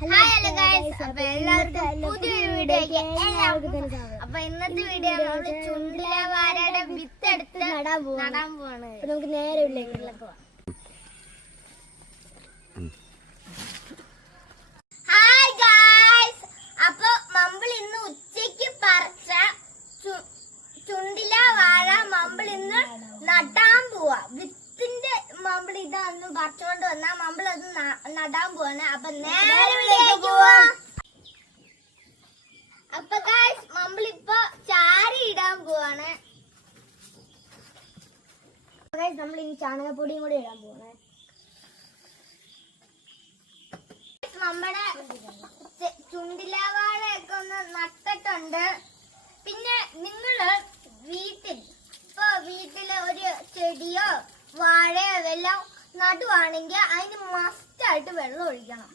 Hello guys, അപ്പൊ എല്ലാവർക്കും പുതിയൊരു വീഡിയോയ്ക്ക് അപ്പൊ ഇന്നത്തെ വീഡിയോ നമ്മള് ചുണ്ടിലവാരയുടെ വിത്തെടുത്ത് നടാൻ പോവാണ്. നമുക്ക് നേരെ വീട്ടിലേക്ക് പോവാം. ഹായ് ഗൈസ്, അപ്പൊ നമ്മൾ ഇന്ന് ഉച്ചക്ക് പറിച്ച ചുണ്ടിലവാഴ നമ്മൾ ഇന്ന് നടാൻ പോവാ. വിത്തിന്റെ മമ്പിൾ ഇതൊന്ന് പറിച്ചോണ്ട് വന്നാ മമ്പിൾ അത് നടാൻ പോവാണ്. അപ്പൊ നേരെ പോവാ. അപ്പൊ ഗൈസ്, മമ്പിളിപ്പോ ചാരി ഇടാൻ പോവാണ്. നമ്മൾ ഇനി ചാണകപ്പൊടിയും കൂടി ഇടാൻ പോവാണ്. നമ്മുടെ ചുണ്ടിലവാഴയൊക്കെ ഒന്ന് നട്ടിട്ടുണ്ട്. പിന്നെ നിങ്ങള് വീട്ടില് ഒരു ചെടിയോ വാഴയോ എല്ലാം നടുവാണെങ്കിൽ അതിന് മസ്റ്റായിട്ട് വെള്ളം ഒഴിക്കണം.